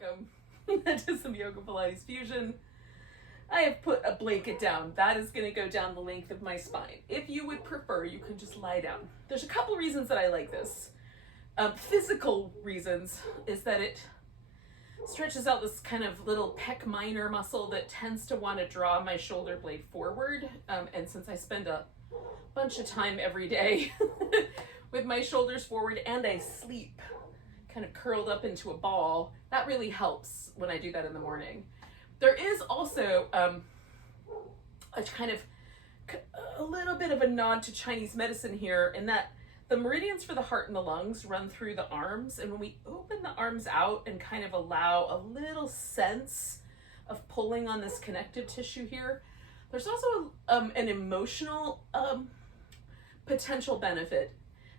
Welcome to some Yoga Pilates Fusion. I have put a blanket down. That is going to go down the length of my spine. If you would prefer, you can just lie down. There's a couple reasons that I like this. Physical reasons is that it stretches out this kind of little pec minor muscle that tends to want to draw my shoulder blade forward. And since I spend a bunch of time every day with my shoulders forward and I sleep kind of curled up into a ball, that really helps when I do that in the morning. There is also a kind of a little bit of a nod to Chinese medicine here in that the meridians for the heart and the lungs run through the arms, and when we open the arms out and kind of allow a little sense of pulling on this connective tissue here, there's also an emotional potential benefit.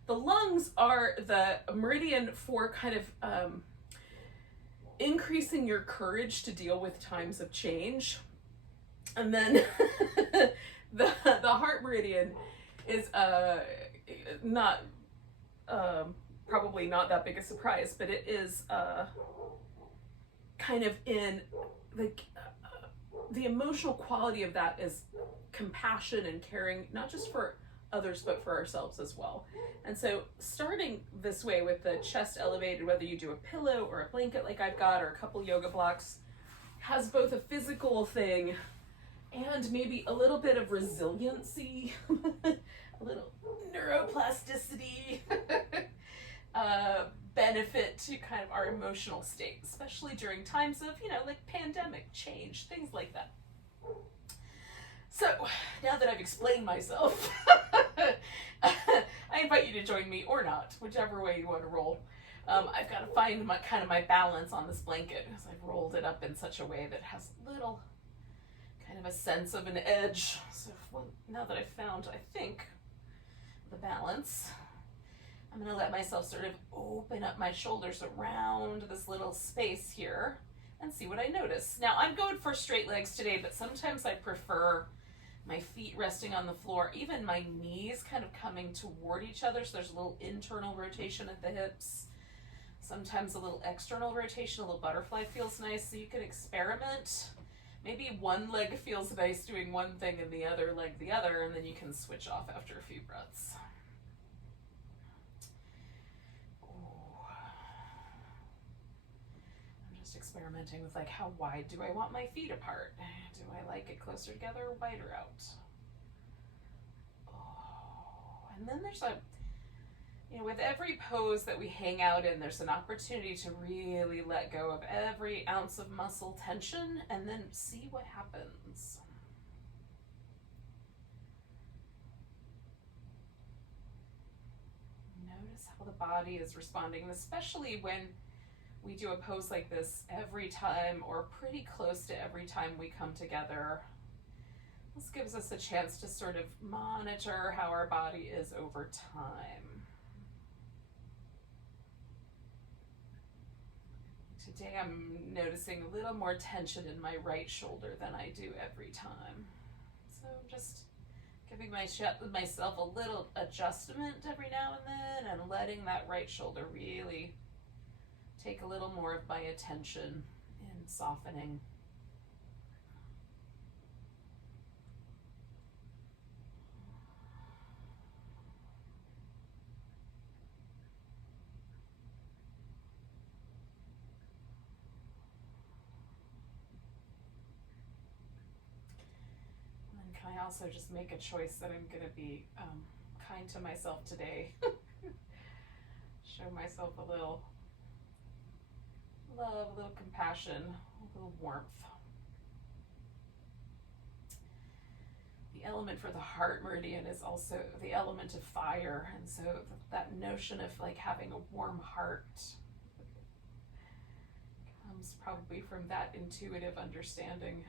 The lungs are the meridian for kind of increasing your courage to deal with times of change. And then the heart meridian is not probably not that big a surprise, but it is kind of in the emotional quality of that is compassion and caring, not just for others but for ourselves as well. And so starting this way with the chest elevated, whether you do a pillow or a blanket like I've got or a couple yoga blocks, has both a physical thing and maybe a little bit of resiliency, a little neuroplasticity benefit to kind of our emotional state, especially during times of, like pandemic, change, things like that. So now that I've explained myself, I invite you to join me or not, whichever way you want to roll. I've got to find my balance on this blanket because I've rolled it up in such a way that has a little kind of a sense of an edge. So now that I've found, I think, the balance, I'm going to let myself sort of open up my shoulders around this little space here and see what I notice. Now I'm going for straight legs today, but sometimes I prefer my feet resting on the floor, even my knees kind of coming toward each other, so there's a little internal rotation at the hips. Sometimes a little external rotation, a little butterfly feels nice, so you can experiment. Maybe one leg feels nice doing one thing and the other leg the other, and then you can switch off after a few breaths. Experimenting with how wide do I want my feet apart? Do I like it closer together or wider out? Oh, and then there's with every pose that we hang out in, there's an opportunity to really let go of every ounce of muscle tension and then see what happens. Notice how the body is responding, especially when we do a pose like this every time or pretty close to every time we come together. This gives us a chance to sort of monitor how our body is over time. Today I'm noticing a little more tension in my right shoulder than I do every time. So I'm just giving myself a little adjustment every now and then and letting that right shoulder really take a little more of my attention in softening. And then can I also just make a choice that I'm going to be kind to myself today? Show myself a little love, a little compassion, a little warmth. The element for the heart meridian is also the element of fire, and so that notion of having a warm heart comes probably from that intuitive understanding.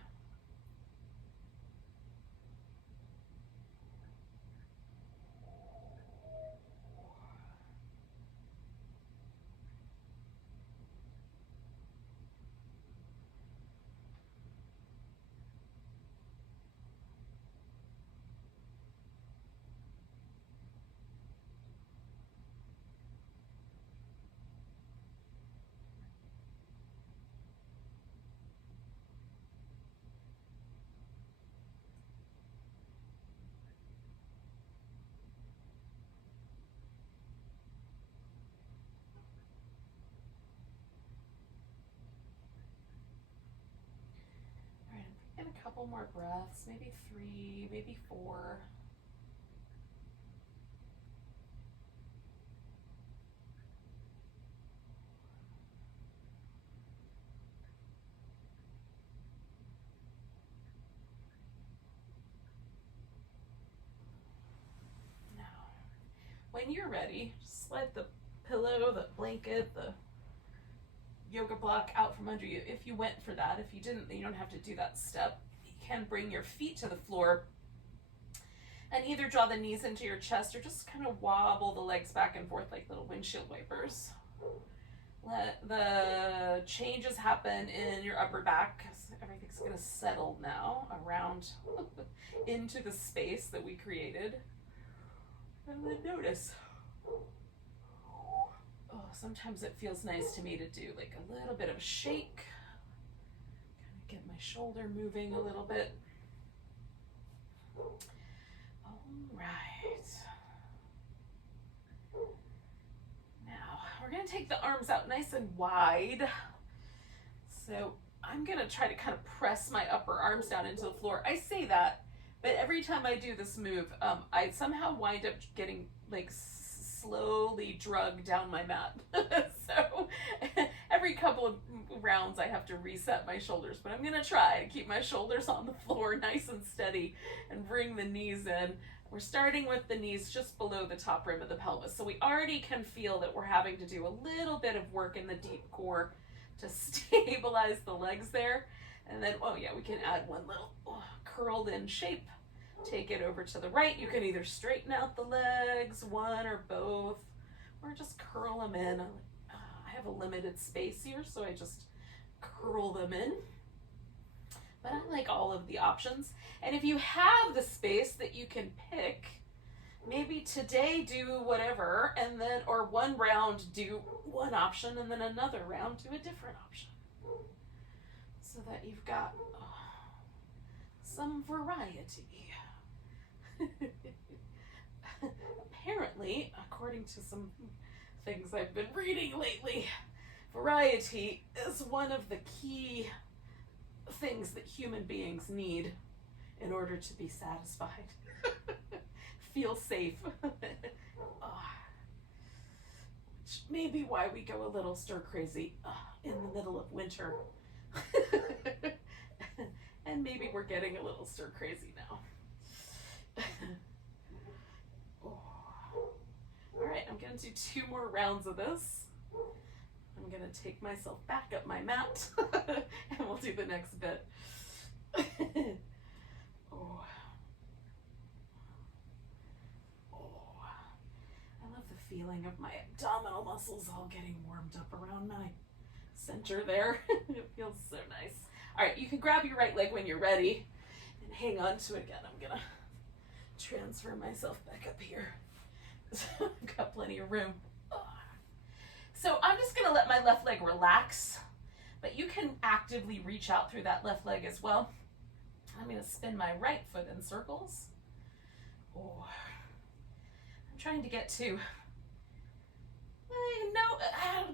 couple more breaths, maybe 3, maybe 4. Now, when you're ready, just let the pillow, the blanket, the yoga block out from under you. If you went for that, if you didn't, you don't have to do that step. You can bring your feet to the floor and either draw the knees into your chest or just kind of wobble the legs back and forth like little windshield wipers. Let the changes happen in your upper back. Everything's going to settle now around into the space that we created. And then notice. Oh, sometimes it feels nice to me to do like a little bit of a shake. Kind of get my shoulder moving a little bit. All right. Now, we're going to take the arms out nice and wide. So I'm going to try to kind of press my upper arms down into the floor. I say that, but every time I do this move, I somehow wind up getting like slowly drugged down my mat. So every couple of rounds I have to reset my shoulders, but I'm gonna try to keep my shoulders on the floor nice and steady and bring the knees in. We're starting with the knees just below the top rim of the pelvis. So we already can feel that we're having to do a little bit of work in the deep core to stabilize the legs there. And then, oh yeah, we can add one little curled in shape. Take it over to the right. You can either straighten out the legs, one or both, or just curl them in. I have a limited space here, so I just curl them in. But I like all of the options. And if you have the space that you can pick, maybe today do whatever, and then, or one round do one option, and then another round do a different option. So that you've got some variety. Apparently, according to some things I've been reading lately, variety is one of the key things that human beings need in order to be satisfied. Feel safe. Which may be why we go a little stir crazy in the middle of winter. And maybe we're getting a little stir crazy now. All right, I'm going to do 2 more rounds of this. I'm going to take myself back up my mat and we'll do the next bit. Oh. Oh. I love the feeling of my abdominal muscles all getting warmed up around my center there. It feels so nice. All right, you can grab your right leg when you're ready and hang on to it again. I'm going to transfer myself back up here. I've got plenty of room. So I'm just going to let my left leg relax, but you can actively reach out through that left leg as well. I'm going to spin my right foot in circles. Oh, I'm trying to get to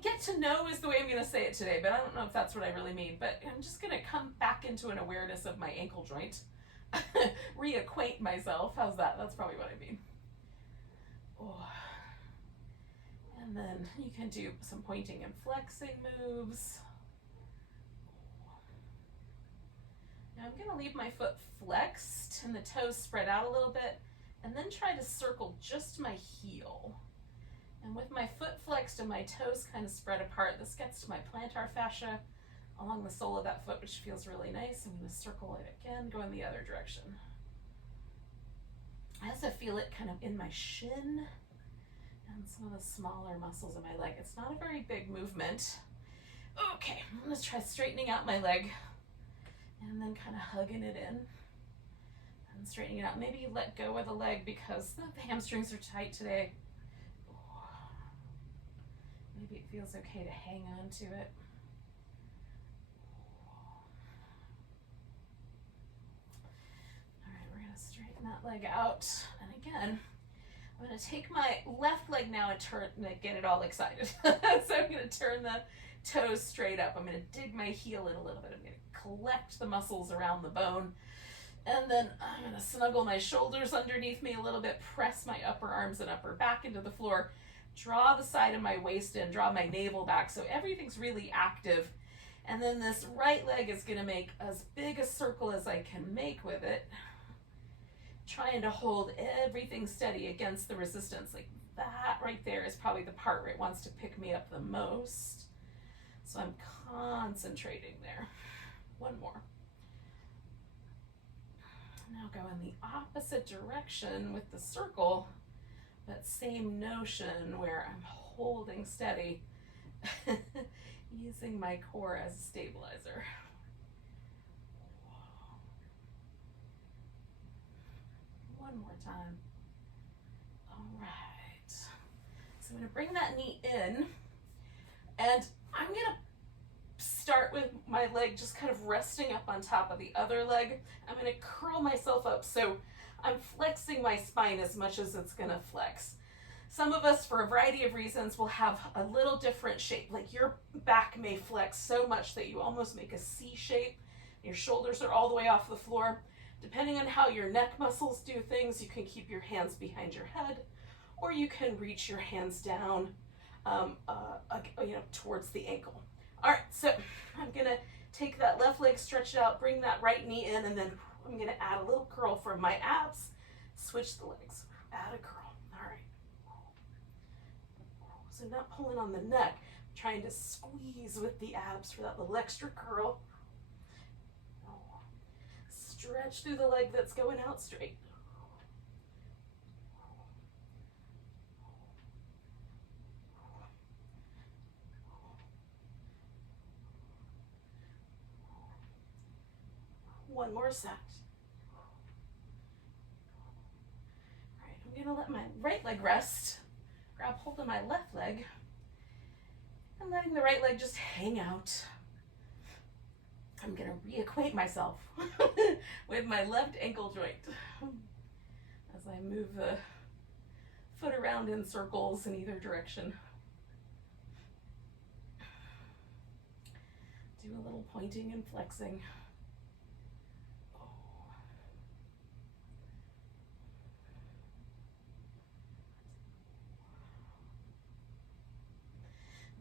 get to know is the way I'm going to say it today, but I don't know if that's what I really mean. But I'm just going to come back into an awareness of my ankle joint. Reacquaint myself. How's that? That's probably what I mean. Oh. And then you can do some pointing and flexing moves. Now I'm going to leave my foot flexed and the toes spread out a little bit, and then try to circle just my heel. And with my foot flexed and my toes kind of spread apart, this gets to my plantar fascia along the sole of that foot, which feels really nice. I'm going to circle it again, go in the other direction. I also feel it kind of in my shin and some of the smaller muscles of my leg. It's not a very big movement. Okay, I'm going to try straightening out my leg and then kind of hugging it in and straightening it out. Maybe you let go of the leg because the hamstrings are tight today. Maybe it feels okay to hang on to it. All right, we're going to straighten that leg out. And again, I'm going to take my left leg now and get it all excited. So I'm going to turn the toes straight up. I'm going to dig my heel in a little bit. I'm going to collect the muscles around the bone. And then I'm going to snuggle my shoulders underneath me a little bit, press my upper arms and upper back into the floor, draw the side of my waist in, draw my navel back so everything's really active. And then this right leg is going to make as big a circle as I can make with it, trying to hold everything steady against the resistance. Like that right there is probably the part where it wants to pick me up the most. So I'm concentrating there. One more. Now go in the opposite direction with the circle, but same notion where I'm holding steady, using my core as a stabilizer. One more time. All right. So I'm going to bring that knee in, and I'm going to start with my leg just kind of resting up on top of the other leg. I'm going to curl myself up so I'm flexing my spine as much as it's going to flex. Some of us, for a variety of reasons, will have a little different shape. Like your back may flex so much that you almost make a C shape. Your shoulders are all the way off the floor. Depending on how your neck muscles do things, you can keep your hands behind your head, or you can reach your hands down towards the ankle. All right, so I'm gonna take that left leg, stretch it out, bring that right knee in, and then I'm gonna add a little curl from my abs, switch the legs, add a curl. All right. So not pulling on the neck, trying to squeeze with the abs for that little extra curl. Stretch through the leg that's going out straight. One more set. All right, I'm gonna let my right leg rest, grab hold of my left leg, and letting the right leg just hang out. I'm gonna reacquaint myself with my left ankle joint as I move the foot around in circles in either direction. Do a little pointing and flexing.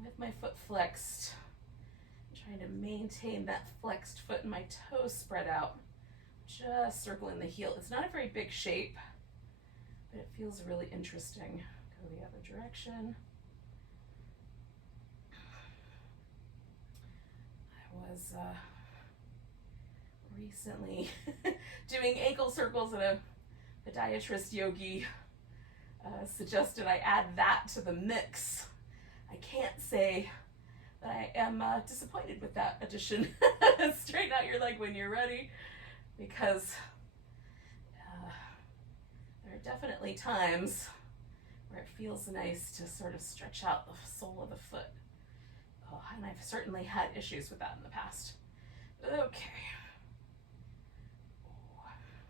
With my foot flexed, trying to maintain that flexed foot and my toes spread out, just circling the heel. It's not a very big shape, but it feels really interesting. Go the other direction. I was recently doing ankle circles, and a podiatrist yogi suggested I add that to the mix. I can't say that I am disappointed with that addition. Straighten out your leg when you're ready, because there are definitely times where it feels nice to sort of stretch out the sole of the foot. Oh, and I've certainly had issues with that in the past. Okay.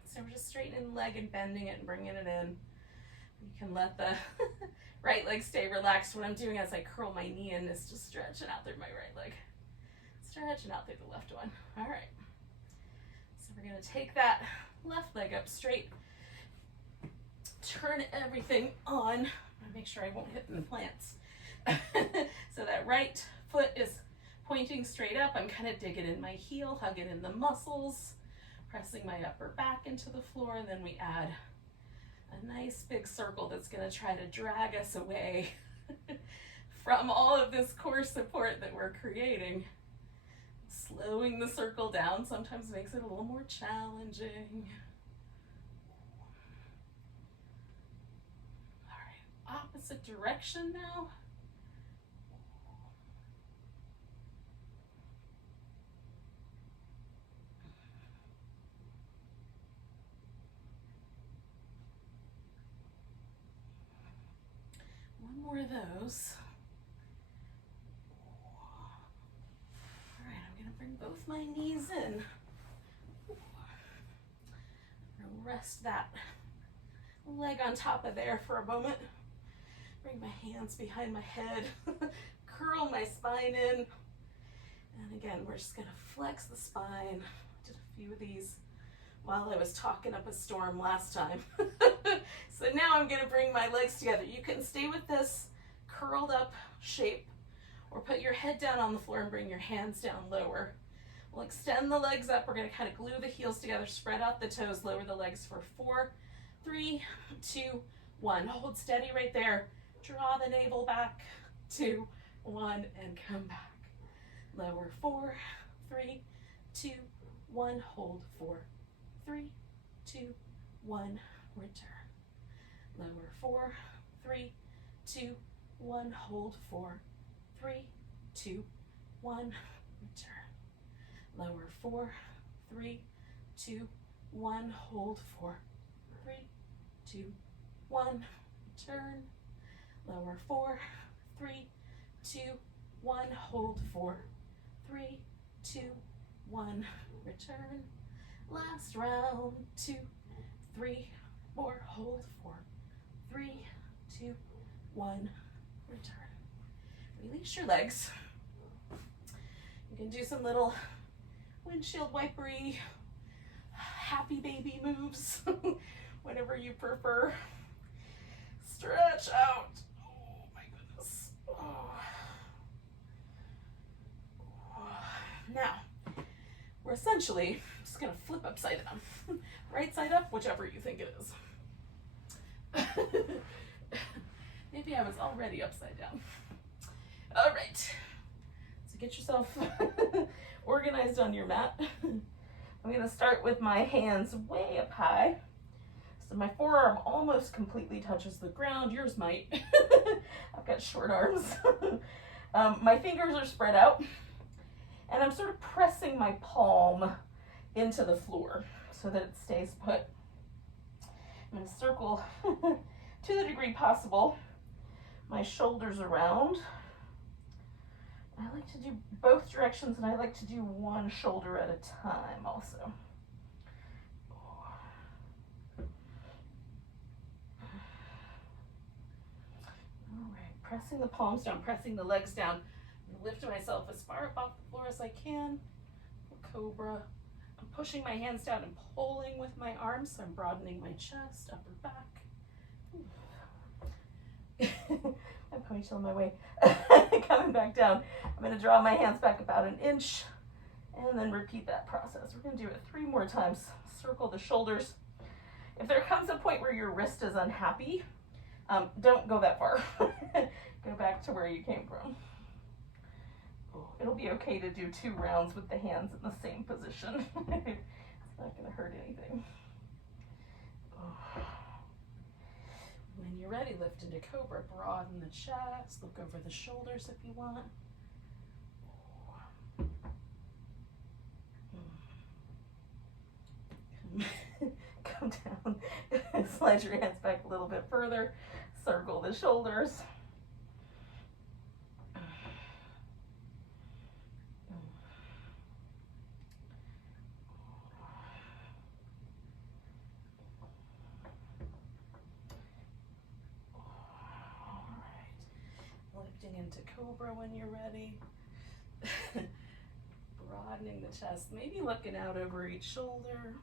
So we're just straightening the leg and bending it and bringing it in. You can let the right leg stay relaxed. What I'm doing as I curl my knee in is just stretching out through my right leg. Stretching out through the left one. All right. So we're going to take that left leg up straight. Turn everything on. I make sure I won't hit the plants. So that right foot is pointing straight up. I'm kind of digging in my heel, hugging in the muscles, pressing my upper back into the floor, and then we add a nice big circle that's going to try to drag us away from all of this core support that we're creating. Slowing the circle down sometimes makes it a little more challenging. All right, opposite direction now. More of those. All right, I'm going to bring both my knees in. I'm going to rest that leg on top of there for a moment. Bring my hands behind my head, curl my spine in. And again, we're just gonna flex the spine. Did a few of these while I was talking up a storm last time. So now I'm gonna bring my legs together. You can stay with this curled up shape or put your head down on the floor and bring your hands down lower. We'll extend the legs up. We're gonna kind of glue the heels together, spread out the toes, lower the legs for 4, 3, 2, 1. Hold steady right there. Draw the navel back, 2, 1, and come back. Lower 4, 3, 2, 1. Hold 4, 3, 2, 1. Return. Lower 4, 3, 2, 1. Hold 4, 3, 2, 1. Return. Lower 4, 3, 2, 1. Hold 4, 3, 2, 1. Return. Lower 4, 3, 2, 1. Hold 4, 3, 2, 1. Return. Last round. 2, 3, 4. Hold 4, 3, 2, 1. Return. Release your legs. You can do some little windshield wipery, happy baby moves, whatever you prefer. Stretch out. Oh my goodness. Oh. Now, we're essentially just gonna flip upside down. Right side up, whichever you think it is. Maybe I was already upside down. All right, so get yourself organized on your mat. I'm gonna start with my hands way up high. So my forearm almost completely touches the ground. Yours might. I've got short arms. My fingers are spread out, and I'm sort of pressing my palm into the floor so that it stays put. I'm gonna circle to the degree possible my shoulders around. I like to do both directions, and I like to do one shoulder at a time also. All right, pressing the palms down, pressing the legs down. I'm lifting myself as far up off the floor as I can. Cobra. I'm pushing my hands down and pulling with my arms, so I'm broadening my chest, upper back. My ponytail in my way. Coming back down. I'm going to draw my hands back about an inch and then repeat that process. We're going to do it 3 more times. Circle the shoulders. If there comes a point where your wrist is unhappy, don't go that far. Go back to where you came from. It'll be okay to do 2 rounds with the hands in the same position. It's not going to hurt anything. When you're ready, lift into Cobra, broaden the chest, look over the shoulders if you want. Come down, slide your hands back a little bit further, circle the shoulders. Into Cobra when you're ready. Broadening the chest, maybe looking out over each shoulder.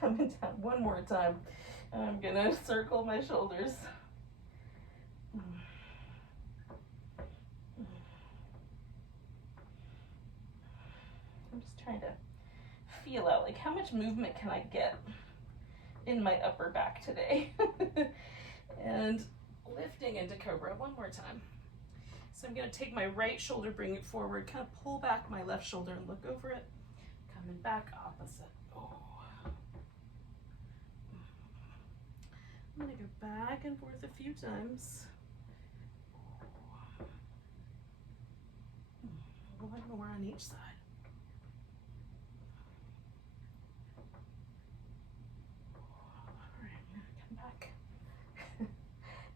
Coming down one more time. I'm gonna circle my shoulders. I'm just trying to feel out, like, how much movement can I get in my upper back today. And lifting into Cobra one more time. So I'm going to take my right shoulder, bring it forward, kind of pull back my left shoulder and look over it. Coming back opposite. Oh. I'm going to go back and forth a few times. One more on each side.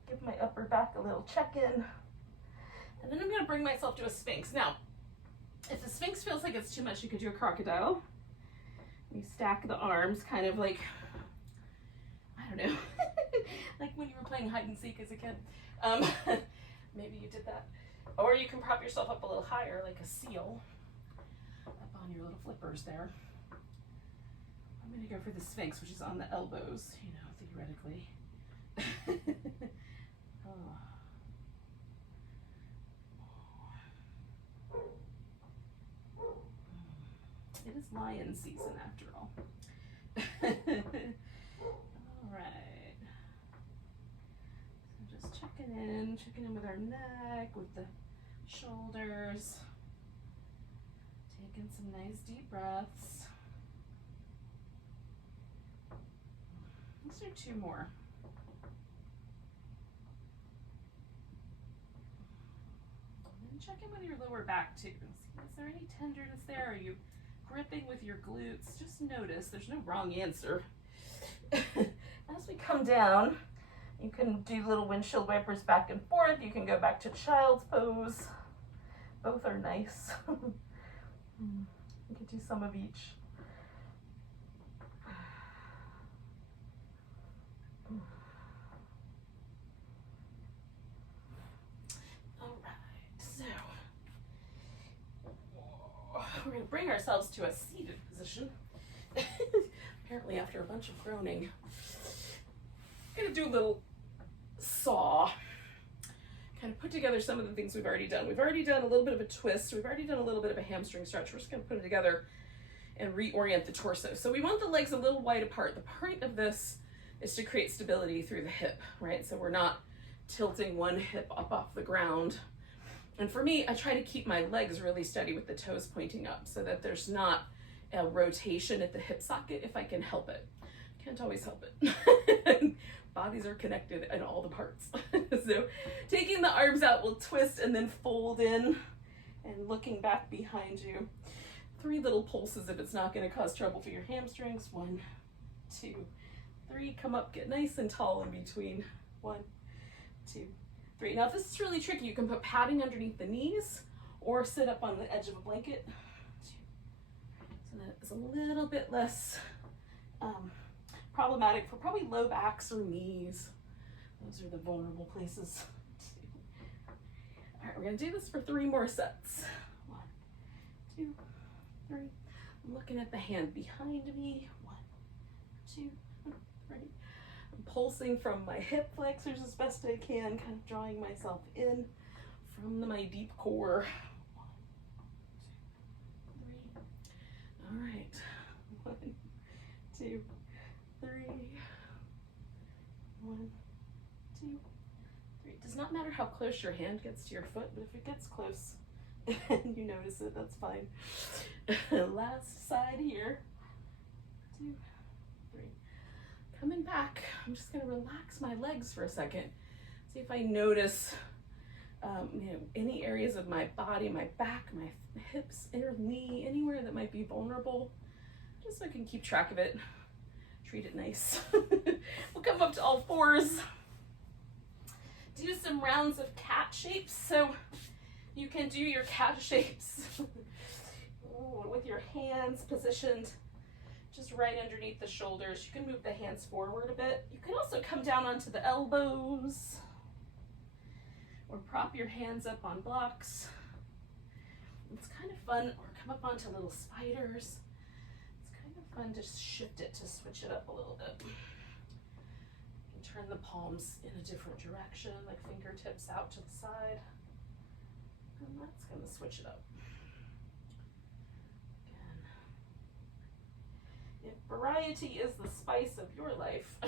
Give my upper back a little check-in. And then I'm going to bring myself to a Sphinx. Now, if the Sphinx feels like it's too much, you could do a crocodile. You stack the arms kind of like, I don't know, like when you were playing hide and seek as a kid. Maybe you did that. Or you can prop yourself up a little higher like a seal up on your little flippers there. I'm going to go for the Sphinx, which is on the elbows, you know, theoretically. Oh. It is lion season after all. All right. So just checking in with our neck, with the shoulders. Taking some nice deep breaths. Let's do 2 more. And then check in with your lower back too. See, is there any tenderness there? Are you gripping with your glutes? Just notice, there's no wrong answer. As we come down, you can do little windshield wipers back and forth. You can go back to child's pose. Both are nice. You can do some of each. All right, so we're going to bring ourselves to a seated position. Apparently after a bunch of groaning. I'm going to do a little saw. Kind of put together some of the things we've already done. We've already done a little bit of a twist. We've already done a little bit of a hamstring stretch. We're just going to put it together and reorient the torso. So we want the legs a little wide apart. The point of this is to create stability through the hip, right? So we're not tilting one hip up off the ground. And for me, I try to keep my legs really steady with the toes pointing up so that there's not a rotation at the hip socket if I can help it. Can't always help it. Bodies are connected in all the parts. So taking the arms out, we'll twist and then fold in and looking back behind you. 3 little pulses if it's not going to cause trouble for your hamstrings. 1, 2, 3. Come up, get nice and tall in between. 1, 2, 3. Now if this is really tricky, you can put padding underneath the knees or sit up on the edge of a blanket. 2. So that is a little bit less problematic for probably low backs or knees. Those are the vulnerable places. 2. All right, we're going to do this for 3 more sets. 1, 2, 3. I'm looking at the hand behind me. 1, 2, 3. I'm pulsing from my hip flexors as best I can, kind of drawing myself in from my deep core. 1, 2, 3. All right. 1, 2, 3. 1, 2, 3. It does not matter how close your hand gets to your foot, but if it gets close and you notice it, that's fine. Last side here. 2, 3. Coming back, I'm just going to relax my legs for a second. See if I notice any areas of my body, my back, my hips, inner knee, anywhere that might be vulnerable, just so I can keep track of it. Treat it nice. We'll come up to all fours. Do some rounds of cat shapes. So you can do your cat shapes with your hands positioned just right underneath the shoulders. You can move the hands forward a bit. You can also come down onto the elbows or prop your hands up on blocks. It's kind of fun. Or come up onto little spiders. Fun to shift it, to switch it up a little bit. You can turn the palms in a different direction, like fingertips out to the side. And that's going to switch it up. Again. If variety is the spice of your life,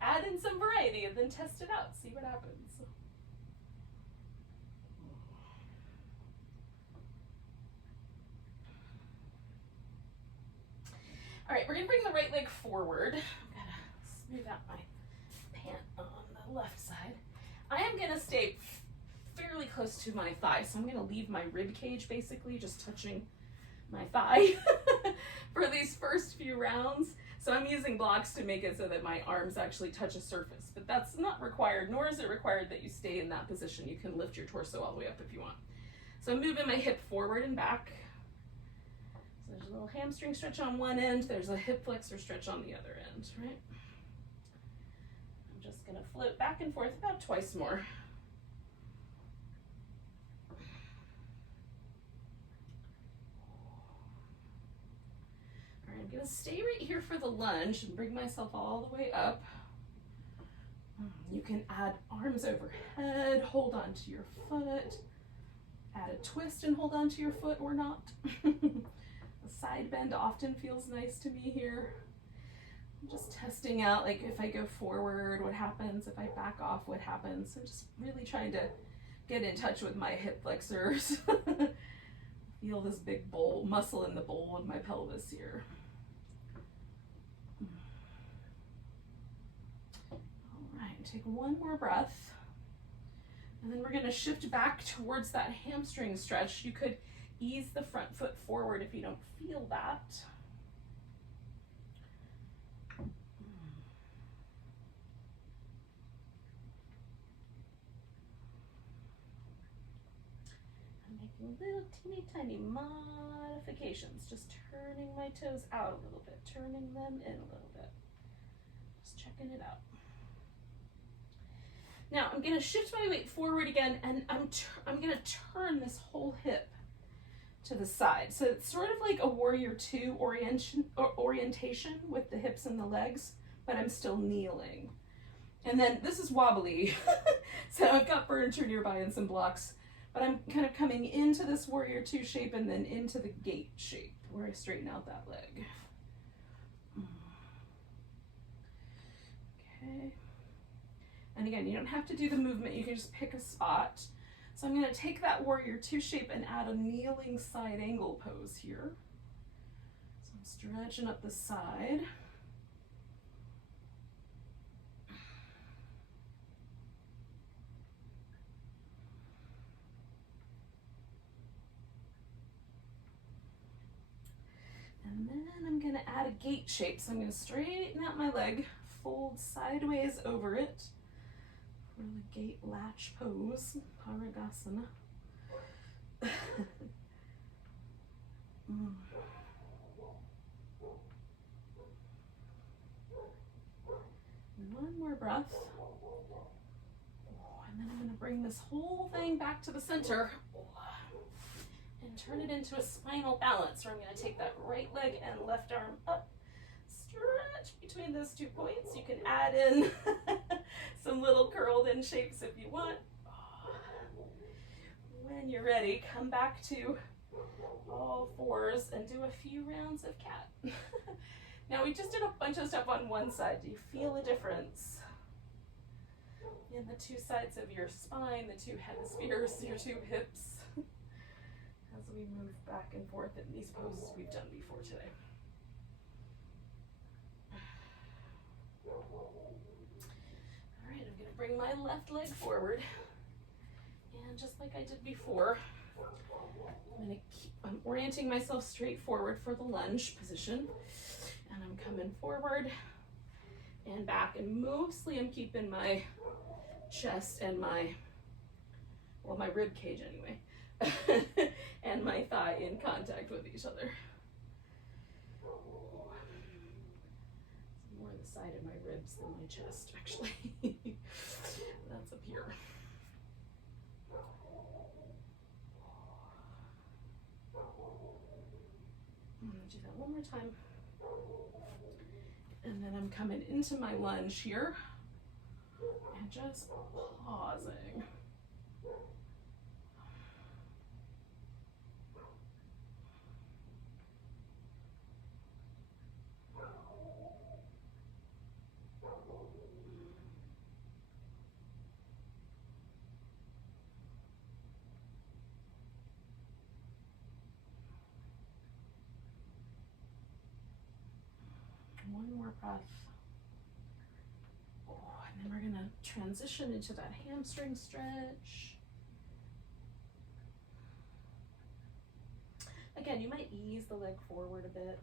add in some variety and then test it out. See what happens. All right, we're gonna bring the right leg forward. I'm gonna smooth out my pant on the left side. I am gonna stay fairly close to my thigh, so I'm gonna leave my rib cage basically just touching my thigh for these first few rounds. So I'm using blocks to make it so that my arms actually touch a surface, but that's not required, nor is it required that you stay in that position. You can lift your torso all the way up if you want. So I'm moving my hip forward and back. So there's a little hamstring stretch on one end, there's a hip flexor stretch on the other end, right? I'm just gonna float back and forth about twice more. All right, I'm gonna stay right here for the lunge and bring myself all the way up. You can add arms overhead, hold on to your foot, add a twist and hold on to your foot or not. A side bend often feels nice to me here. I'm just testing out, like if I go forward, what happens? If I back off, what happens? I'm just really trying to get in touch with my hip flexors. Feel this big bowl, muscle in the bowl of my pelvis here. Take one more breath, and then we're going to shift back towards that hamstring stretch. You could ease the front foot forward if you don't feel that. I'm making little teeny tiny modifications, just turning my toes out a little bit, turning them in a little bit, just checking it out. Now I'm going to shift my weight forward again, and I'm going to turn this whole hip to the side. So it's sort of like a warrior two orientation with the hips and the legs, but I'm still kneeling. And then this is wobbly. So I've got furniture nearby and some blocks, but I'm kind of coming into this warrior two shape and then into the gate shape where I straighten out that leg. Okay. And again, you don't have to do the movement, you can just pick a spot. So I'm going to take that warrior two shape and add a kneeling side angle pose here. So I'm stretching up the side. And then I'm going to add a gate shape. So I'm going to straighten out my leg, fold sideways over it. For the gate latch pose, Parigasana. One more breath. And then I'm going to bring this whole thing back to the center and turn it into a spinal balance, where I'm going to take that right leg and left arm up. Stretch between those 2 points. You can add in some little curled in shapes if you want. When you're ready, come back to all fours and do a few rounds of cat. Now we just did a bunch of stuff on one side. Do you feel a difference in the 2 sides of your spine, the 2 hemispheres, your 2 hips, as we move back and forth in these poses we've done before today? All right, I'm going to bring my left leg forward, and just like I did before, I'm orienting myself straight forward for the lunge position, and I'm coming forward and back, and mostly I'm keeping my chest and my rib cage anyway, and my thigh in contact with each other. More the side of my ribs than my chest, actually. That's up here. I'm gonna do that one more time. And then I'm coming into my lunge here and just pausing. One more breath. And then we're going to transition into that hamstring stretch. Again, you might ease the leg forward a bit.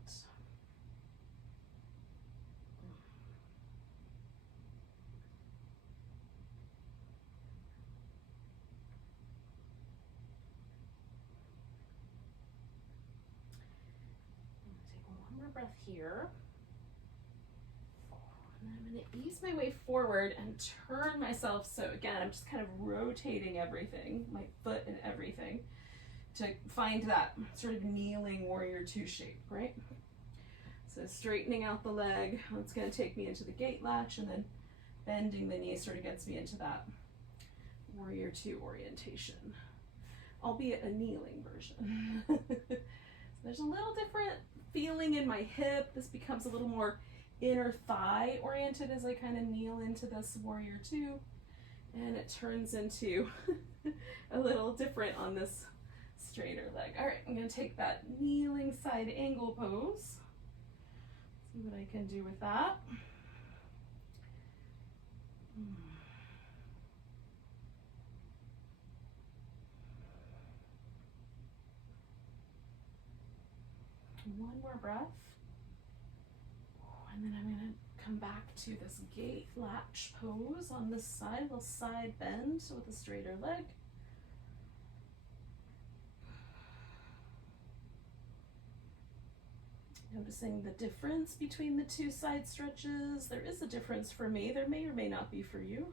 breath here. And I'm going to ease my way forward and turn myself. So again, I'm just kind of rotating everything, my foot and everything, to find that sort of kneeling warrior two shape, right? So straightening out the leg, it's going to take me into the gate latch, and then bending the knee sort of gets me into that warrior two orientation, albeit a kneeling version. So there's a little different feeling in my hip. This becomes a little more inner thigh oriented as I kind of kneel into this warrior two, and it turns into a little different on this straighter leg. All right, I'm going to take that kneeling side angle pose. See what I can do with that. One more breath. And then I'm going to come back to this gate latch pose on this side, a little side bend with a straighter leg. Noticing the difference between the two side stretches. There is a difference for me. There may or may not be for you.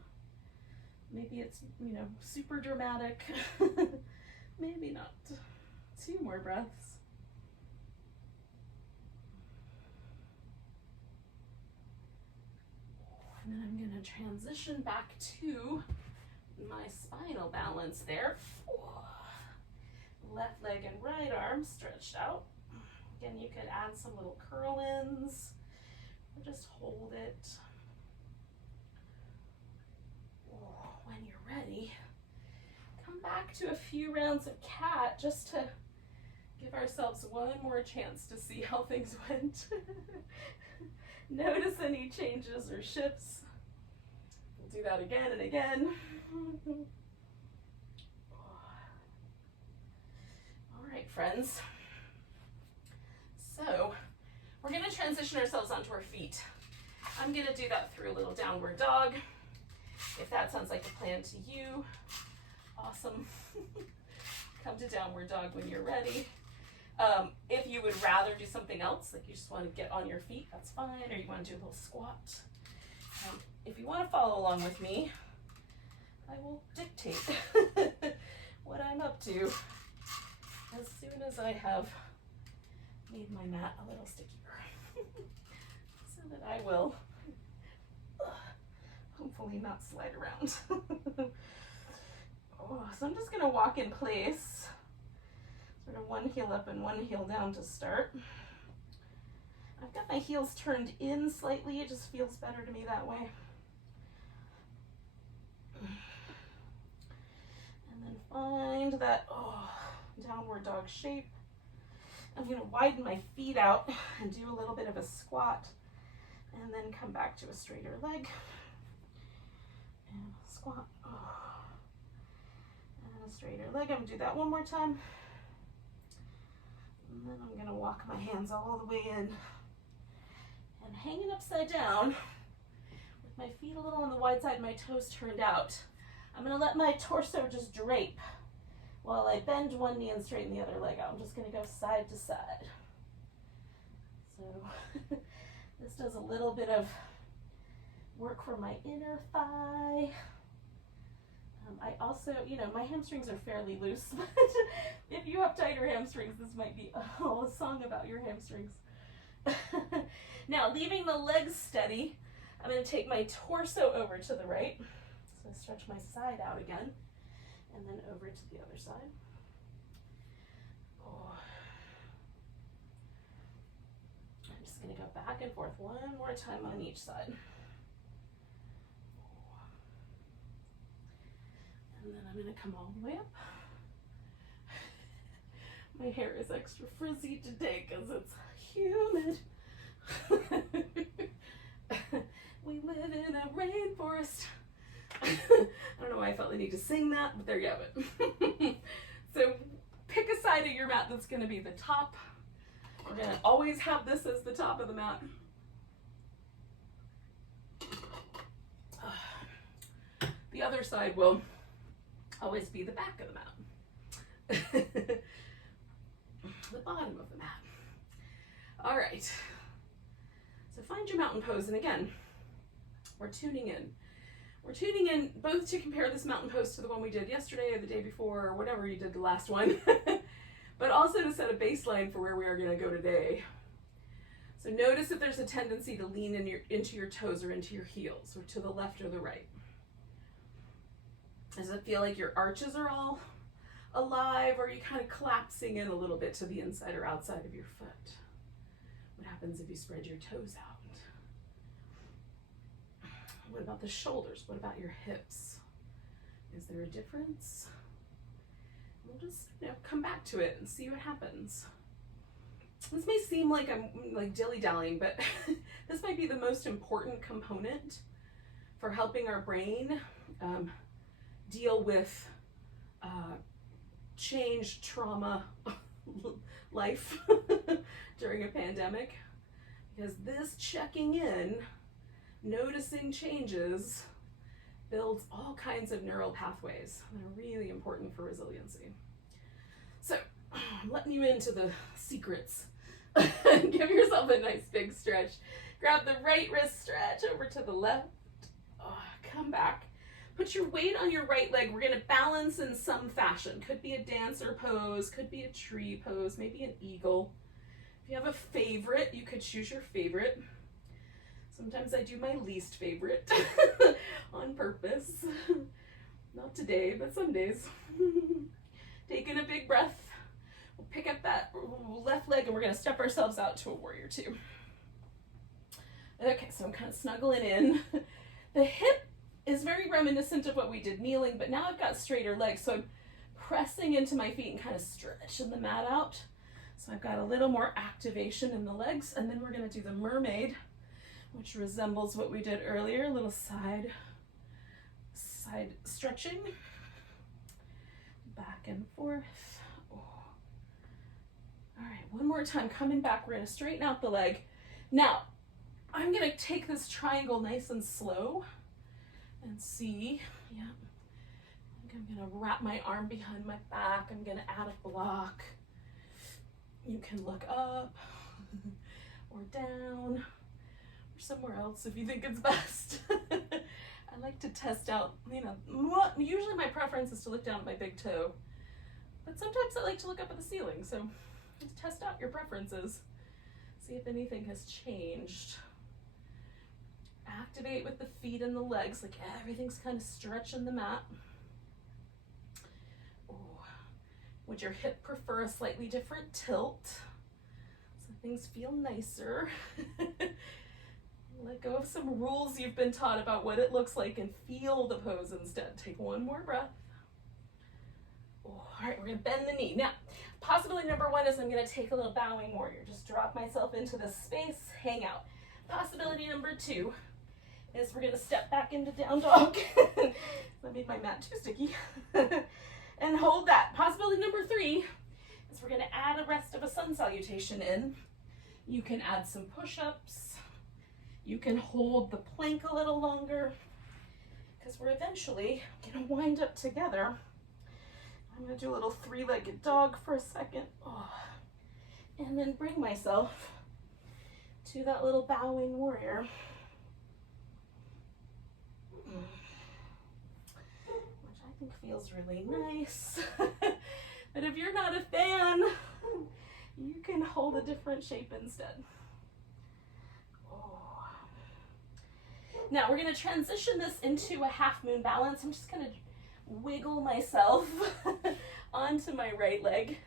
Maybe it's, super dramatic. Maybe not. 2 more breaths. And then I'm going to transition back to my spinal balance there. Left leg and right arm stretched out. Again, you could add some little curl-ins or just hold it. When you're ready, come back to a few rounds of cat just to give ourselves one more chance to see how things went. Notice any changes or shifts. We'll do that again and again. All right, friends. So we're going to transition ourselves onto our feet. I'm going to do that through a little downward dog. If that sounds like a plan to you, awesome. Come to downward dog when you're ready. If you would rather do something else, like you just want to get on your feet, that's fine, or you want to do a little squat. If you want to follow along with me, I will dictate what I'm up to as soon as I have made my mat a little stickier so that I will hopefully not slide around. So I'm just going to walk in place, sort of one heel up and one heel down to start. I've got my heels turned in slightly, it just feels better to me that way. And then find that downward dog shape. I'm going to widen my feet out and do a little bit of a squat, and then come back to a straighter leg. And a squat. And a straighter leg. I'm going to do that one more time. And then I'm going to walk my hands all the way in. And hanging upside down, with my feet a little on the wide side, my toes turned out, I'm going to let my torso just drape while I bend one knee and straighten the other leg out. I'm just going to go side to side. So this does a little bit of work for my inner thigh. I also, my hamstrings are fairly loose, but if you have tighter hamstrings, this might be a whole song about your hamstrings. Now, leaving the legs steady, I'm going to take my torso over to the right. So I stretch my side out again, and then over to the other side. I'm just going to go back and forth one more time on each side. And then I'm going to come all the way up. My hair is extra frizzy today because it's humid. We live in a rainforest. I don't know why I felt the need to sing that, but there you have it. So pick a side of your mat that's going to be the top. We're going to always have this as the top of the mat. The other side will always be the back of the mat. The bottom of the mat. All right, find your mountain pose, and again, we're tuning in. We're tuning in both to compare this mountain pose to the one we did yesterday or the day before, or whatever you did the last one, but also to set a baseline for where we are going to go today. So notice if there's a tendency to lean into your toes or into your heels, or to the left or the right. Does it feel like your arches are all alive, or are you kind of collapsing in a little bit to the inside or outside of your foot? What happens if you spread your toes out? What about the shoulders? What about your hips? Is there a difference? We'll just, come back to it and see what happens. This may seem like I'm like dilly-dallying, but this might be the most important component for helping our brain deal with change, trauma, life during a pandemic. Because this checking in, noticing changes, builds all kinds of neural pathways that are really important for resiliency. So, I'm letting you into the secrets. Give yourself a nice big stretch. Grab the right wrist, stretch over to the left. Come back. Put your weight on your right leg. We're going to balance in some fashion. Could be a dancer pose, could be a tree pose, maybe an eagle. If you have a favorite, you could choose your favorite. Sometimes I do my least favorite on purpose. Not today, but some days. Taking a big breath. We'll pick up that left leg and we're going to step ourselves out to a warrior two. Okay, so I'm kind of snuggling in. The hip is very reminiscent of what we did kneeling, but now I've got straighter legs, so I'm pressing into my feet and kind of stretching the mat out. So I've got a little more activation in the legs, and then we're going to do the mermaid, which resembles what we did earlier, a little side stretching, back and forth. All right, one more time, coming back, we're going to straighten out the leg. Now, I'm going to take this triangle nice and slow and see, I think I'm going to wrap my arm behind my back. I'm going to add a block. You can look up or down or somewhere else if you think it's best. I like to test out, usually my preference is to look down at my big toe, but sometimes I like to look up at the ceiling, so just test out your preferences. See if anything has changed. Activate with the feet and the legs, like everything's kind of stretching the mat. Ooh. Would your hip prefer a slightly different tilt so things feel nicer? Let go of some rules you've been taught about what it looks like and feel the pose instead. Take one more breath. All right, we're gonna bend the knee. Now, possibility number one is I'm gonna take a little bowing warrior. Just drop myself into this space, hang out. Possibility number two is we're gonna step back into down dog. I made my mat too sticky. And hold that. Possibility number three is we're gonna add a rest of a sun salutation in. You can add some push-ups. You can hold the plank a little longer, because we're eventually gonna wind up together. I'm gonna do a little three-legged dog for a second. And then bring myself to that little bowing warrior. Which I think feels really nice. But if you're not a fan, you can hold a different shape instead. Now we're going to transition this into a half moon balance. I'm just going to wiggle myself onto my right leg.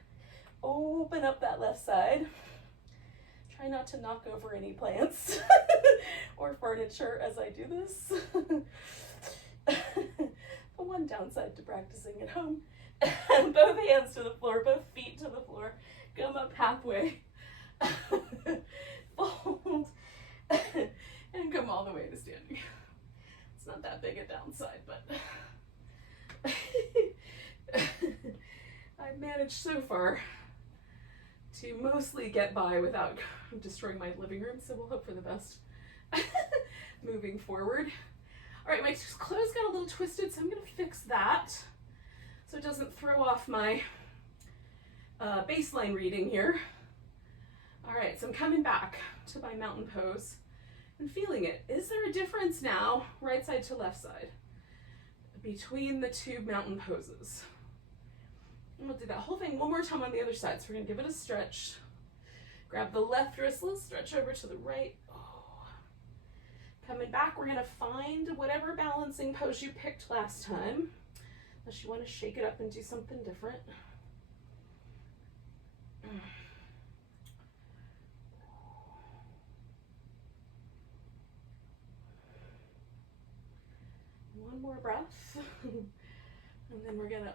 Open up that left side. Try not to knock over any plants or furniture as I do this. The one downside to practicing at home. Both hands to the floor, both feet to the floor. Come up halfway. Fold. And come all the way to standing. It's not that big a downside, but I've managed so far to mostly get by without destroying my living room, so we'll hope for the best moving forward. All right, my clothes got a little twisted, so I'm gonna fix that so it doesn't throw off my baseline reading here. All right, so I'm coming back to my mountain pose. and feeling it. Is there a difference now, right side to left side, between the two mountain poses? And we'll do that whole thing one more time on the other side. So we're gonna give it a stretch. Grab the left wrist, little stretch over to the right. Oh. Coming back, we're gonna find whatever balancing pose you picked last time, unless you wanna shake it up and do something different. One more breath. And then we're gonna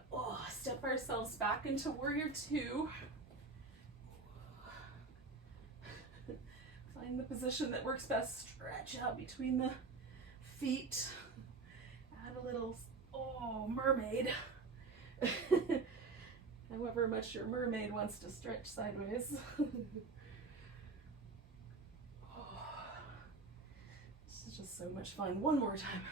step ourselves back into warrior two. Find the position that works best. Stretch out between the feet. Add a little, mermaid. However much your mermaid wants to stretch sideways. This is just so much fun. One more time.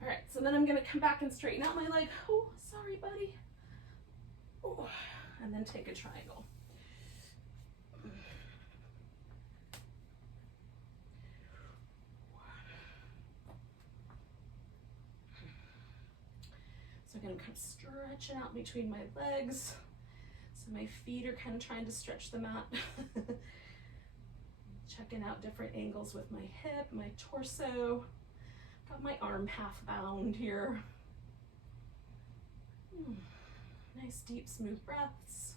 All right, so then I'm gonna come back and straighten out my leg. Oh, sorry, buddy. Oh, and then take a triangle. So I'm gonna come stretching out between my legs. So my feet are kind of trying to stretch the mat. Checking out different angles with my hip, my torso. Got my arm half bound here. Nice deep smooth breaths.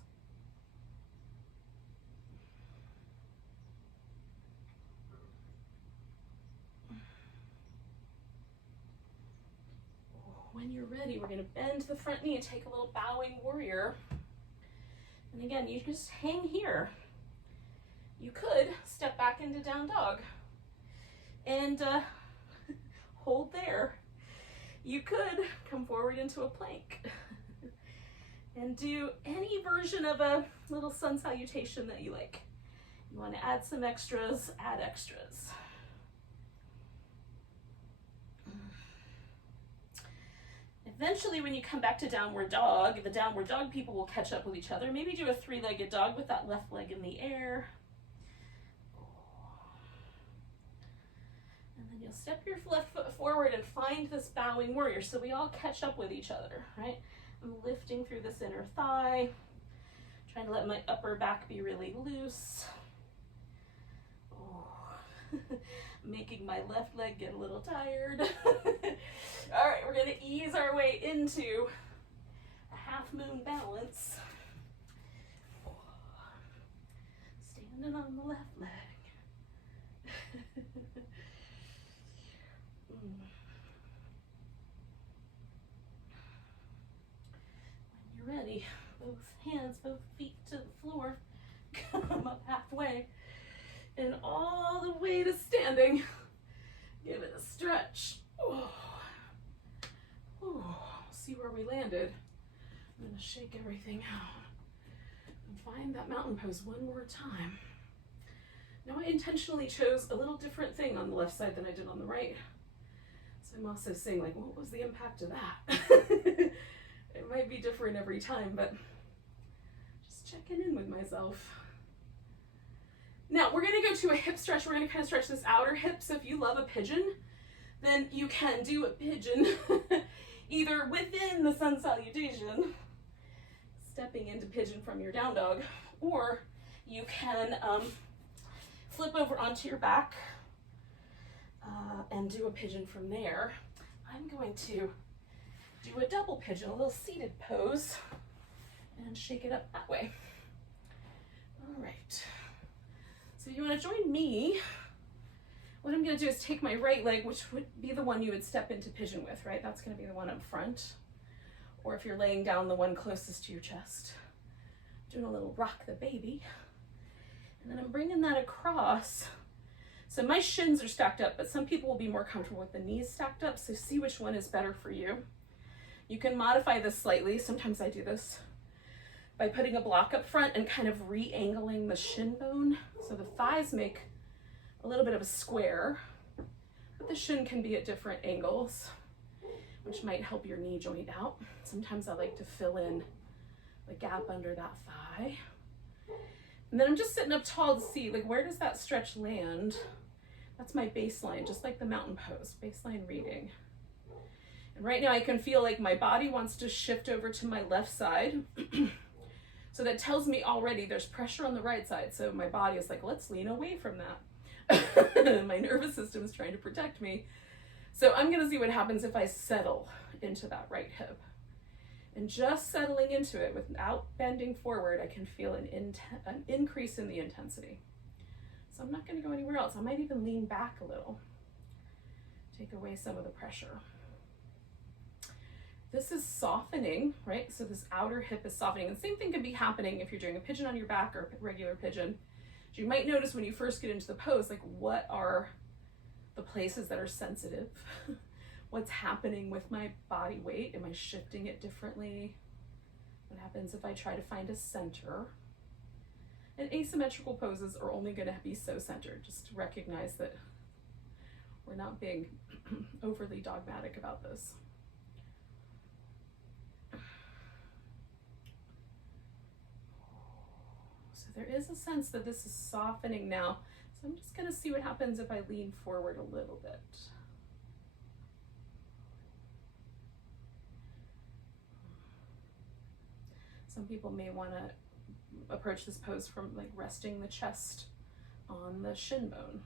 When you're ready, we're gonna bend the front knee and take a little bowing warrior. And again, you just hang here. You could step back into down dog and hold there. You could come forward into a plank and do any version of a little sun salutation that you like. You want to add some extras, add extras. Eventually, when you come back to downward dog, the downward dog people will catch up with each other. Maybe do a three-legged dog with that left leg in the air. And then you'll step your left foot forward and find this bowing warrior. So we all catch up with each other, right? I'm lifting through this inner thigh, trying to let my upper back be really loose. Making my left leg get a little tired. All right, we're gonna ease our way into a half moon balance. Standing on the left leg. When you're ready, both hands, both feet to the floor. Come up halfway. And all the way to standing. Give it a stretch. See where we landed. I'm gonna shake everything out and find that mountain pose one more time. Now I intentionally chose a little different thing on the left side than I did on the right. So I'm also saying, like, what was the impact of that? It might be different every time, but just checking in with myself. Now we're gonna go to a hip stretch. We're gonna kind of stretch this outer hip. So if you love a pigeon, then you can do a pigeon either within the sun salutation, stepping into pigeon from your down dog, or you can flip over onto your back and do a pigeon from there. I'm going to do a double pigeon, a little seated pose, and shake it up that way. All right. So if you want to join me, what I'm going to do is take my right leg, which would be the one you would step into pigeon with, right? That's going to be the one up front. Or if you're laying down, the one closest to your chest. Doing a little rock the baby. And then I'm bringing that across. So my shins are stacked up, but some people will be more comfortable with the knees stacked up. So see which one is better for you. You can modify this slightly. Sometimes I do this by putting a block up front and kind of re-angling the shin bone. So the thighs make a little bit of a square, but the shin can be at different angles, which might help your knee joint out. Sometimes I like to fill in the gap under that thigh. And then I'm just sitting up tall to see, like, where does that stretch land? That's my baseline, just like the mountain pose, baseline reading. And right now I can feel like my body wants to shift over to my left side. So that tells me already there's pressure on the right side. So my body is like, let's lean away from that. My nervous system is trying to protect me. So I'm gonna see what happens if I settle into that right hip. And just settling into it without bending forward, I can feel an increase in the intensity. So I'm not gonna go anywhere else. I might even lean back a little, take away some of the pressure. This is softening, right? So this outer hip is softening. And the same thing could be happening if you're doing a pigeon on your back or a regular pigeon. So you might notice when you first get into the pose, like, what are the places that are sensitive? What's happening with my body weight? Am I shifting it differently? What happens if I try to find a center? And asymmetrical poses are only going to be so centered. Just to recognize that we're not being overly dogmatic about this. So there is a sense that this is softening now. So I'm just going to see what happens if I lean forward a little bit. Some people may want to approach this pose from, like, resting the chest on the shin bone,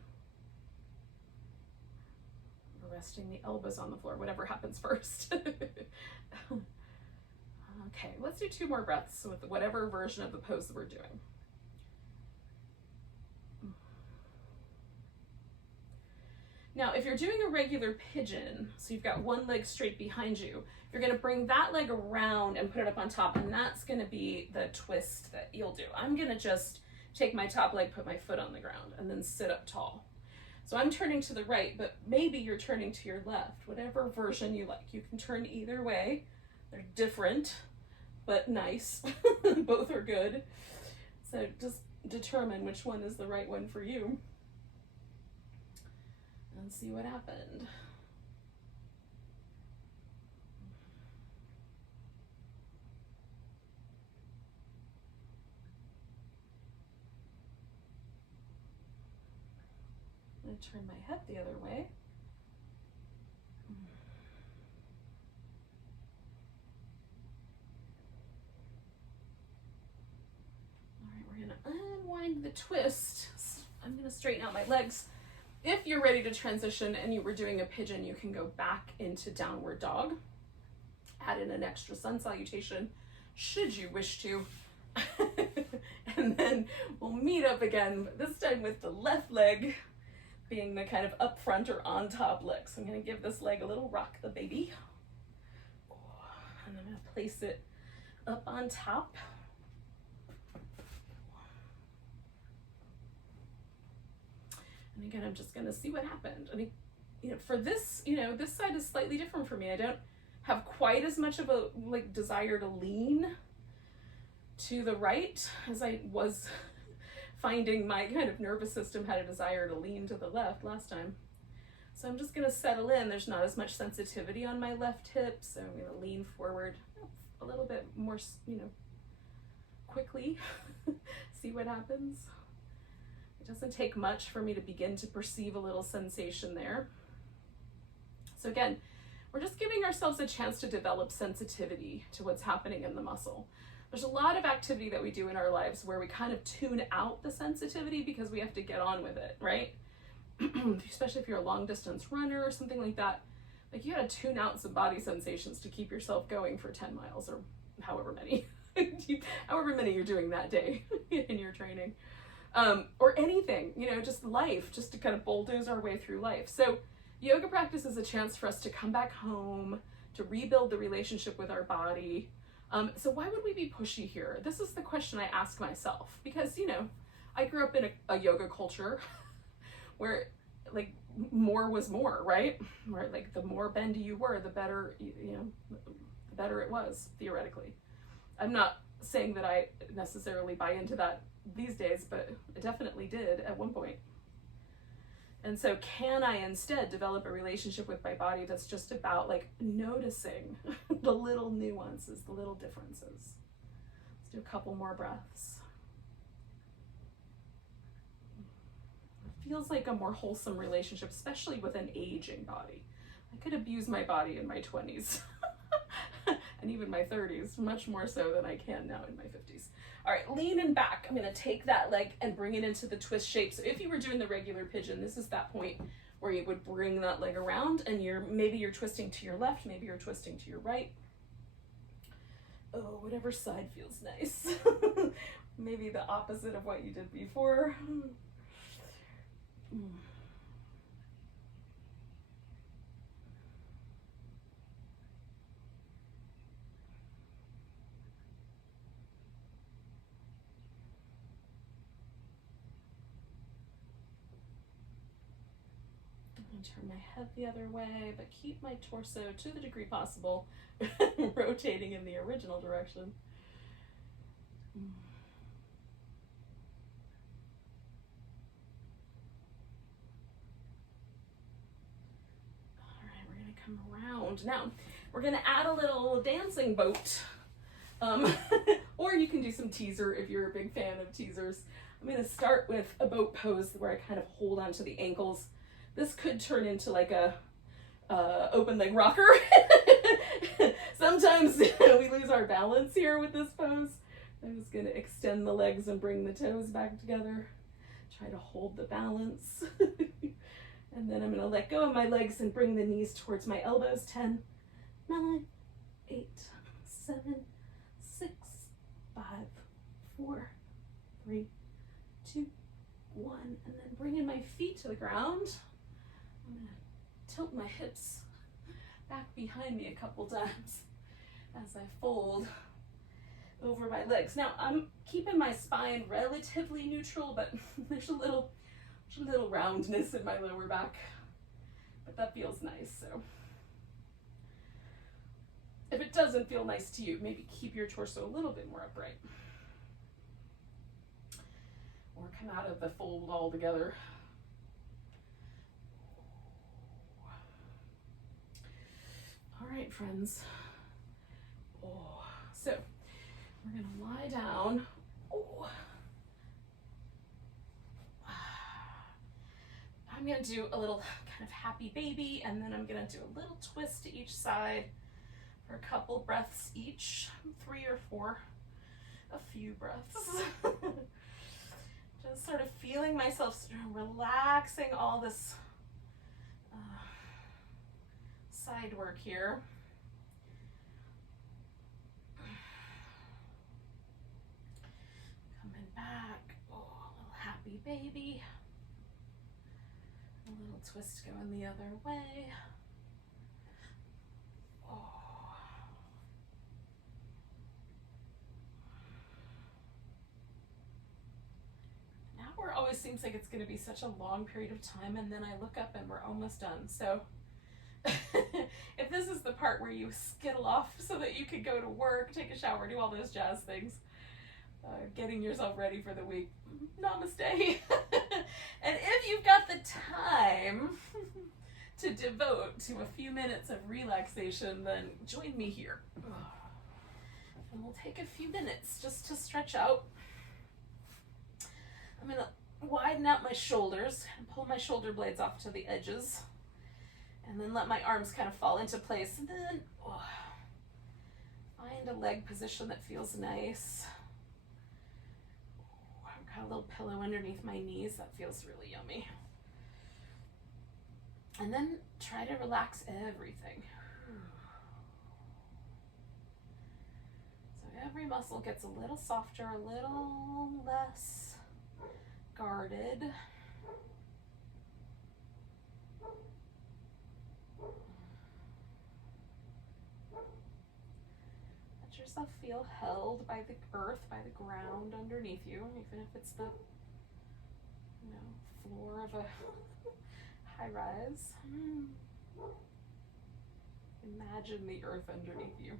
or resting the elbows on the floor, whatever happens first. Okay, let's do 2 more breaths with whatever version of the pose that we're doing. Now, if you're doing a regular pigeon, so you've got one leg straight behind you, you're gonna bring that leg around and put it up on top, and that's gonna be the twist that you'll do. I'm gonna just take my top leg, put my foot on the ground, and then sit up tall. So I'm turning to the right, but maybe you're turning to your left, whatever version you like. You can turn either way. They're different, but nice. Both are good. So just determine which one is the right one for you. And see what happened. I'm going to turn my head the other way. All right, we're going to unwind the twist. I'm going to straighten out my legs. If you're ready to transition and you were doing a pigeon, you can go back into downward dog. Add in an extra sun salutation, should you wish to. And then we'll meet up again, this time with the left leg being the kind of up front or on top leg. So I'm gonna give this leg a little rock the baby. And I'm gonna place it up on top. And again, I'm just gonna see what happened. I mean, for this, this side is slightly different for me. I don't have quite as much of a desire to lean to the right as I was finding my kind of nervous system had a desire to lean to the left last time. So I'm just gonna settle in. There's not as much sensitivity on my left hip, so I'm gonna lean forward a little bit more, quickly. See what happens. It doesn't take much for me to begin to perceive a little sensation there. So again, we're just giving ourselves a chance to develop sensitivity to what's happening in the muscle. There's a lot of activity that we do in our lives where we kind of tune out the sensitivity because we have to get on with it, right? Especially if you're a long distance runner or something like that. Like, you gotta tune out some body sensations to keep yourself going for 10 miles or however many, however many you're doing that day in your training. Or anything, just life, just to kind of bulldoze our way through life. So yoga practice is a chance for us to come back home, to rebuild the relationship with our body. So why would we be pushy here? This is the question I ask myself, because, I grew up in a yoga culture where more was more, right? Where the more bendy you were, the better, the better it was, theoretically. I'm not saying that I necessarily buy into that these days, but I definitely did at one point. And so can I instead develop a relationship with my body that's just about noticing the little nuances, the little differences? Let's do a couple more breaths. feels like a more wholesome relationship, especially with an aging body. I could abuse my body in my 20s and even my 30s, much more so than I can now in my 50s. All right, leaning back. I'm gonna take that leg and bring it into the twist shape. So if you were doing the regular pigeon, this is that point where you would bring that leg around and maybe you're twisting to your left, maybe you're twisting to your right. Oh, whatever side feels nice. Maybe the opposite of what you did before. Turn my head the other way, but keep my torso to the degree possible rotating in the original direction. All right, we're gonna come around. Now, we're gonna add a little dancing boat. Or you can do some teaser if you're a big fan of teasers. I'm gonna start with a boat pose where I kind of hold onto the ankles. This could turn into like a open leg rocker. Sometimes we lose our balance here with this pose. I'm just gonna extend the legs and bring the toes back together. Try to hold the balance. And then I'm gonna let go of my legs and bring the knees towards my elbows. 10, 9, 8, 7, 6, 5, 4, 3, 2, 1. And then bringing my feet to the ground. I'm gonna tilt my hips back behind me a couple times as I fold over my legs. Now I'm keeping my spine relatively neutral, but there's a little roundness in my lower back, but that feels nice. So if it doesn't feel nice to you, maybe keep your torso a little bit more upright, or come out of the fold altogether. All right, friends. So we're gonna lie down. I'm gonna do a little kind of happy baby, and then I'm gonna do a little twist to each side for a couple breaths each, 3 or 4, a few breaths. Just sort of feeling myself relaxing all this side work here. Coming back. Oh, a little happy baby. A little twist going the other way. Oh. Now always seems like it's going to be such a long period of time, and then I look up and we're almost done. So if this is the part where you skittle off so that you could go to work, take a shower, do all those jazz things, getting yourself ready for the week, namaste. And if you've got the time to devote to a few minutes of relaxation, then join me here. And we'll take a few minutes just to stretch out. I'm going to widen out my shoulders and pull my shoulder blades off to the edges. And then let my arms kind of fall into place. And then find a leg position that feels nice. I've got a little pillow underneath my knees. That feels really yummy. And then try to relax everything. So every muscle gets a little softer, a little less guarded. Let yourself feel held by the earth, by the ground underneath you, even if it's the floor of a high rise. Imagine the earth underneath you.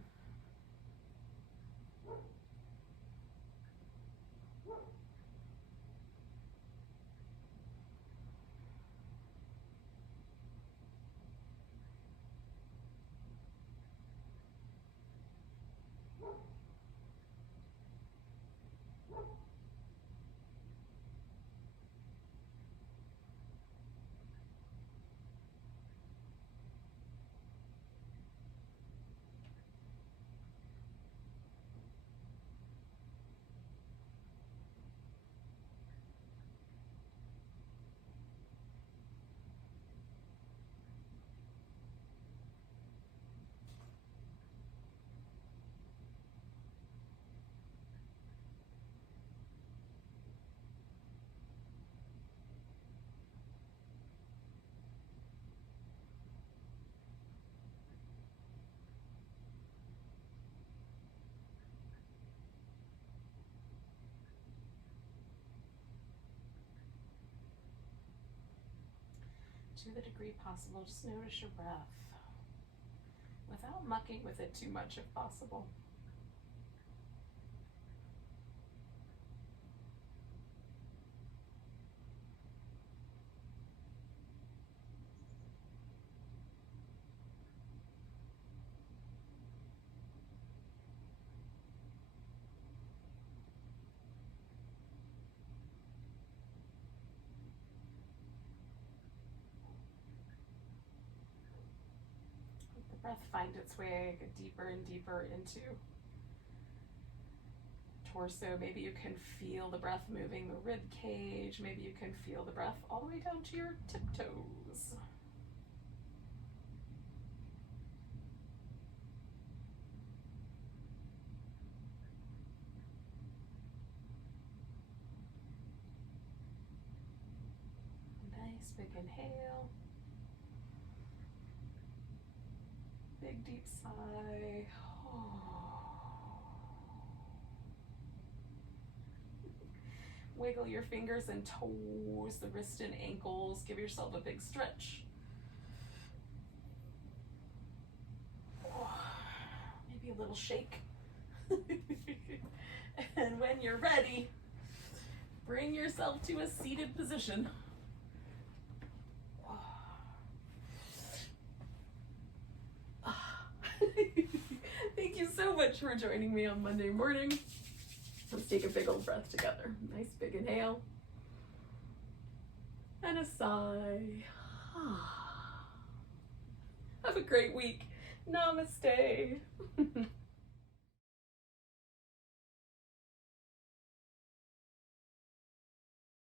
to the degree possible, just notice your breath without mucking with it too much if possible. Breath find its way deeper and deeper into torso. Maybe you can feel the breath moving the rib cage. Maybe you can feel the breath all the way down to your tiptoes. Nice big inhale. Big deep sigh. Wiggle your fingers and toes, the wrist and ankles. Give yourself a big stretch. Maybe a little shake. And when you're ready, bring yourself to a seated position. Thank you so much for joining me on Monday morning. Let's take a big old breath together. Nice big inhale. And a sigh. Have a great week. Namaste.